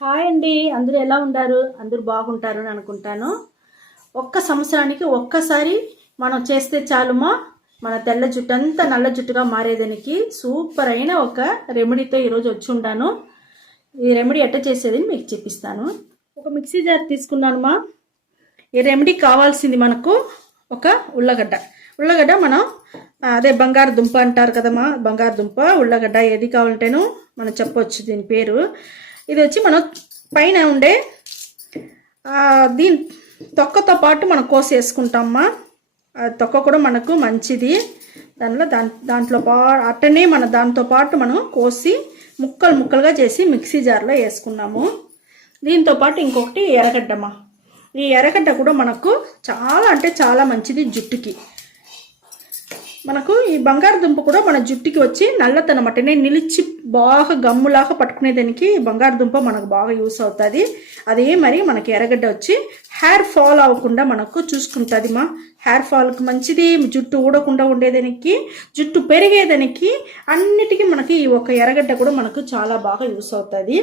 Hi అండి, అందరూ ఎలా ఉంటారు? అందరూ బాగుంటారు అని అనుకుంటాను. ఒక్క సంవత్సరానికి ఒక్కసారి మనం చేస్తే చాలుమా, మన తెల్ల జుట్టు అంతా నల్ల జుట్టుగా మారేదానికి సూపర్ అయిన ఒక రెమెడీతో ఈరోజు వచ్చి ఉంటాను. ఈ రెమెడీ ఎట్ట చేసేది మీకు చెప్పిస్తాను. ఒక మిక్సీ జార్ తీసుకున్నానుమా. ఈ రెమెడీ కావాల్సింది మనకు ఒక ఉల్లగడ్డ మనం అదే బంగారుదుంప అంటారు కదమ్మా, బంగారుదుంప ఉల్లగడ్డ ఏది కావాలంటేనో మనం చెప్పవచ్చు దీని పేరు. ఇది వచ్చి మనం పైన ఉండే దీని తొక్కతో పాటు మనం కోసేసుకుంటామమ్మా. తొక్క కూడా మనకు మంచిది. దాంట్లో అట్టనే దాంతో పాటు మనం కోసి ముక్కలుగా చేసి మిక్సీ జార్లో వేసుకున్నాము. దీంతో పాటు ఇంకొకటి ఎర్రగడ్డమ్మా. ఈ ఎర్రగడ్డ కూడా మనకు చాలా అంటే చాలా మంచిది జుట్టుకి. మనకు ఈ బంగారుదుంప కూడా మన జుట్టుకి వచ్చి నల్లతనం అట్టనే నిలిచి బాగా గమ్ములాగా పట్టుకునేదానికి బంగారుదుంప మనకు బాగా యూస్ అవుతుంది. అదే మరి మనకి ఎర్రగడ్డ వచ్చి హెయిర్ ఫాల్ అవ్వకుండా మనకు చూసుకుంటుంది. హెయిర్ ఫాల్కి మంచిది, జుట్టు ఊడకుండా ఉండేదానికి, జుట్టు పెరిగేదానికి అన్నిటికీ మనకి ఈ ఒక ఎర్రగడ్డ కూడా మనకు చాలా బాగా యూస్ అవుతుంది.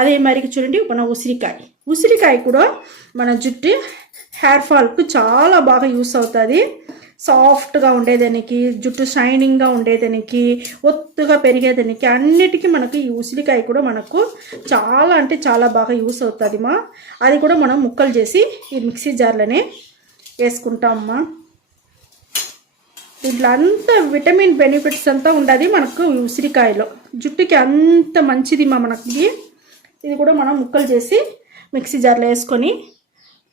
అదే మరి చూడండి, మన ఉసిరికాయ కూడా మన జుట్టు హెయిర్ ఫాల్కు చాలా బాగా యూస్ అవుతుంది. సాఫ్ట్గా ఉండేదానికి, జుట్టు షైనింగ్గా ఉండేదానికి, ఒత్తుగా పెరిగేదానికి అన్నిటికీ మనకు ఈ ఉసిరికాయ కూడా మనకు చాలా అంటే చాలా బాగా యూస్ అవుతుందిమా. అది కూడా మనం ముక్కలు చేసి ఈ మిక్సీ జార్లోనే వేసుకుంటామమ్మా. దీంట్లో అంత విటమిన్ బెనిఫిట్స్ అంతా ఉండదు మనకు ఉసిరికాయలో. జుట్టుకి అంత మంచిదిమా మనకి. ఇది కూడా మనం ముక్కలు చేసి మిక్సీ జార్లో వేసుకొని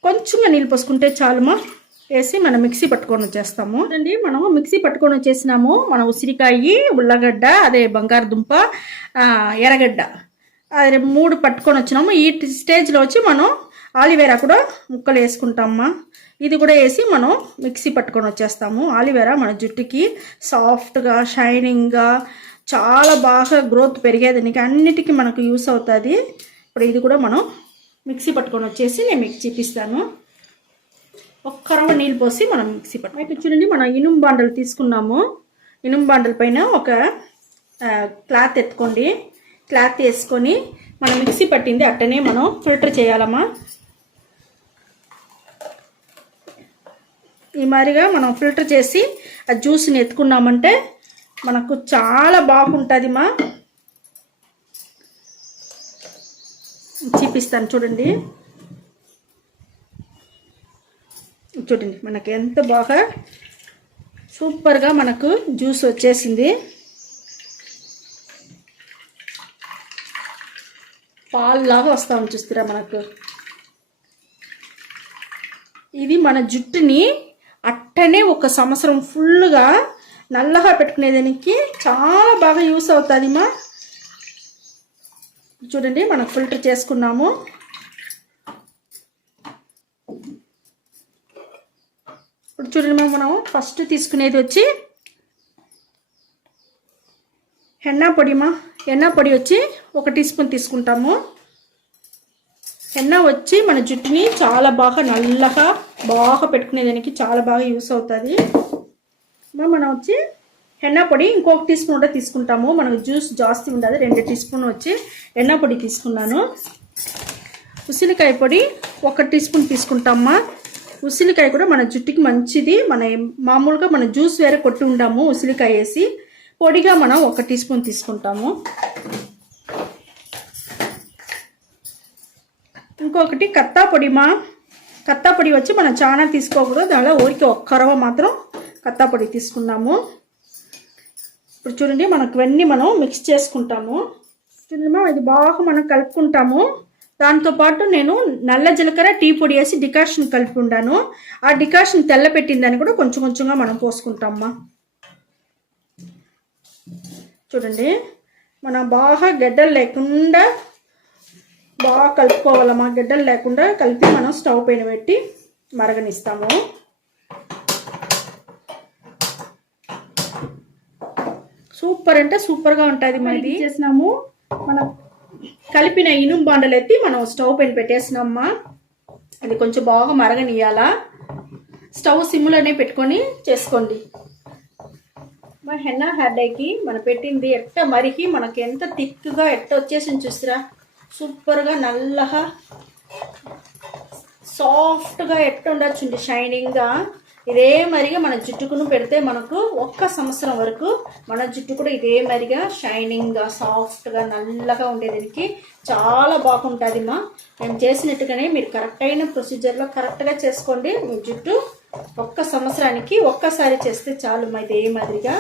కొంచెంగా నీళ్ళు పోసుకుంటే చాలుమా. వేసి మనం మిక్సీ పట్టుకొని వచ్చేస్తాము. అండి, మనం మిక్సీ పట్టుకొని వచ్చేసినాము. మన ఉసిరికాయ, ఉల్లగడ్డ, అదే బంగారుదుంప, ఎర్రగడ్డ అదే 3 పట్టుకొని వచ్చినాము. ఈ స్టేజ్లో వచ్చి మనం ఆలివేరా కూడా ముక్కలు వేసుకుంటామమ్మా. ఇది కూడా వేసి మనం మిక్సీ పట్టుకొని వచ్చేస్తాము. ఆలివేరా మన జుట్టుకి సాఫ్ట్గా, షైనింగ్గా, చాలా బాగా గ్రోత్ పెరిగేదానికి అన్నిటికీ మనకు యూస్ అవుతుంది. ఇప్పుడు ఇది కూడా మనం మిక్సీ పట్టుకొని వచ్చేసి నేను మీకు చూపిస్తాను. ఒక్క రవ్వ నీళ్ళు పోసి మనం మిక్సీ పట్టు. అయితే చూడండి, మనం ఇనుము బాండలు తీసుకున్నాము. ఇనుము బాండల పైన ఒక క్లాత్ ఎత్తుకోండి. క్లాత్ వేసుకొని మనం మిక్సీ పట్టింది అట్టనే మనం ఫిల్టర్ చేయాలమ్మా. ఈ మాదిరిగా మనం ఫిల్టర్ చేసి ఆ జ్యూస్ని ఎత్తుకున్నామంటే మనకు చాలా బాగుంటుందిమా. చూపిస్తాను చూడండి. మనకి ఎంత బాగా సూపర్గా మనకు జ్యూస్ వచ్చేసింది. పాల్లాగా వస్తామని చూస్తారా మనకు. ఇది మన జుట్టుని అట్టనే ఒక సంవత్సరం ఫుల్గా నల్లగా పెట్టుకునేదానికి చాలా బాగా యూస్ అవుతుందిమా. చూడండి, మనం ఫిల్టర్ చేసుకున్నాము. ఇప్పుడు చూడండి, మనం ఫస్ట్ తీసుకునేది వచ్చి హెన్నా పొడి వచ్చి 1 టీ స్పూన్ తీసుకుంటాము. హెన్నా వచ్చి మన జుట్టుని చాలా బాగా నల్లగా బాగా పెట్టుకునేదానికి చాలా బాగా యూస్ అవుతుంది. మనం వచ్చి హెన్నా పొడి ఇంకొక టీ స్పూన్ కూడా తీసుకుంటాము. మనకు జ్యూస్ జాస్తి ఉండదు. 2 టీ స్పూన్ వచ్చి హెన్నా పొడి తీసుకున్నాను. ఉసిరికాయ పొడి 1 టీ స్పూన్ తీసుకుంటామా. ఉసిరికాయ కూడా మన జుట్టుకి మంచిది. మామూలుగా మన జ్యూస్ వేరే కొట్టి ఉంటాము. ఉసిరికాయ వేసి పొడిగా మనం 1 టీ స్పూన్ తీసుకుంటాము. ఇంకొకటి కత్తా పొడి వచ్చి మనం చాలా తీసుకోకూడదు. దానిలో ఊరికి 1 రవ్వ మాత్రం కత్తా పొడి తీసుకున్నాము. ఇప్పుడు చూడండి, మనకు ఇవన్నీ మనం మిక్స్ చేసుకుంటాము. చూడండి, ఇది బాగా మనం కలుపుకుంటాము. దాంతోపాటు నేను నల్ల జీలకర్ర, టీ పొడి వేసి డికాషన్ కలిపి ఉండాను. ఆ డికాషన్ తెల్ల పెట్టిందని కూడా కొంచెం కొంచెంగా మనం పోసుకుంటామమ్మా. చూడండి, మనం బాగా గడ్డలు లేకుండా బాగా కలుపుకోవాలమ్మా. గడ్డలు లేకుండా కలిపి మనం స్టవ్ పైన పెట్టి మరగనిస్తాము. సూపర్ అంటే సూపర్గా ఉంటుంది. మనది చేసినాము. మనం కలిపిన ఇనుము బాండలు ఎత్తి మనం స్టవ్ పైన పెట్టేసినామమ్మా. అది కొంచెం బాగా మరగనియాలా. స్టవ్ సిమ్లోనే పెట్టుకొని చేసుకోండి. హెన్నా హెయిర్ డైకి మనం పెట్టింది ఎట్ట మరిగి మనకి ఎంత థిక్గా ఎట్ట వచ్చేసింది చూసిరా. సూపర్గా నల్లగా సాఫ్ట్గా ఎట్టుండొచ్చుండి షైనింగ్గా. ఇదే మరిగా మన జుట్టుకును పెడితే మనకు 1 సంవత్సరం వరకు మన జుట్టు కూడా ఇదే మరిగా షైనింగ్గా సాఫ్ట్గా నల్లగా ఉండేదానికి చాలా బాగుంటుంది మా. మేము చేసినట్టుగానే మీరు కరెక్ట్ అయిన ప్రొసీజర్లో కరెక్ట్గా చేసుకోండి. మీ జుట్టు 1 సంవత్సరానికి ఒక్కసారి చేస్తే చాలు మా. ఇదే మాదిరిగా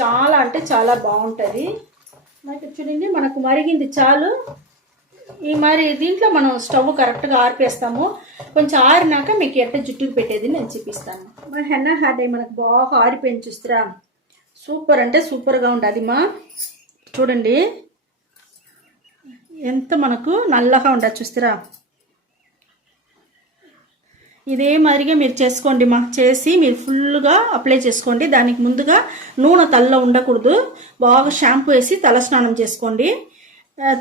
చాలా అంటే చాలా బాగుంటుంది. నాకు చూడండి, మనకు మరిగింది చాలు. ఈ మరి దీంట్లో మనం స్టవ్ కరెక్ట్గా ఆర్పేస్తాము. కొంచెం ఆరినాక మీకు ఎట్ట జుట్టుకు పెట్టేది నేను చూపిస్తాను. మన హెన్నా హెయిర్ డై మనకు బాగా ఆరిపోయింది చూస్తారా, సూపర్ అంటే సూపర్గా ఉంటుంది మా. చూడండి ఎంత మనకు నల్లగా ఉండదు చూస్తారా. ఇదే మాదిరిగా మీరు చేసుకోండి మా. చేసి మీరు ఫుల్గా అప్లై చేసుకోండి. దానికి ముందుగా నూనె తలలో ఉండకూడదు. బాగా షాంపూ వేసి తలస్నానం చేసుకోండి.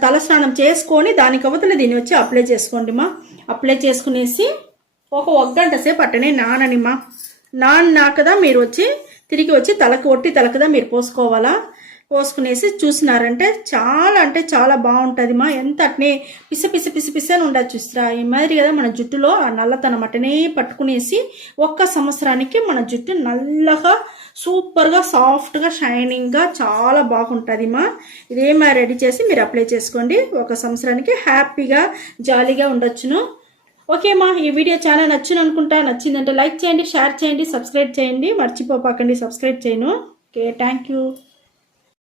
తలస్నానం చేసుకొని దానికి అవతల దీన్ని వచ్చి అప్లై చేసుకోండి మా. అప్లై చేసుకునేసి ఒక గంట సేపు అట్టనే నానని మా. నాన్నకదా మీరు వచ్చి తిరిగి వచ్చి తలకు ఒట్టి తలకదా మీరు పోసుకోవాలా. పోసుకునేసి చూసినారంటే చాలా అంటే చాలా బాగుంటుంది మా. ఎంత అట్నే పిస పిస పిస పిస అని ఉండదు చూస్తారా. ఈ మాదిరి కదా మన జుట్టులో ఆ నల్లతనం అట్టనే పట్టుకునేసి 1 సంవత్సరానికి మన జుట్టు నల్లగా సూపర్గా సాఫ్ట్గా షైనింగ్గా చాలా బాగుంటుంది మా. ఇదే మా రెడీ చేసి మీరు అప్లై చేసుకోండి. 1 సంవత్సరానికి హ్యాపీగా జాలీగా ఉండొచ్చును. ఓకే మా, ఈ వీడియో చాలా నచ్చును అనుకుంటా. నచ్చిందంటే లైక్ చేయండి, షేర్ చేయండి, సబ్స్క్రైబ్ చేయండి. మర్చిపోపాకండి సబ్స్క్రైబ్ చేయను. Okay, thank you.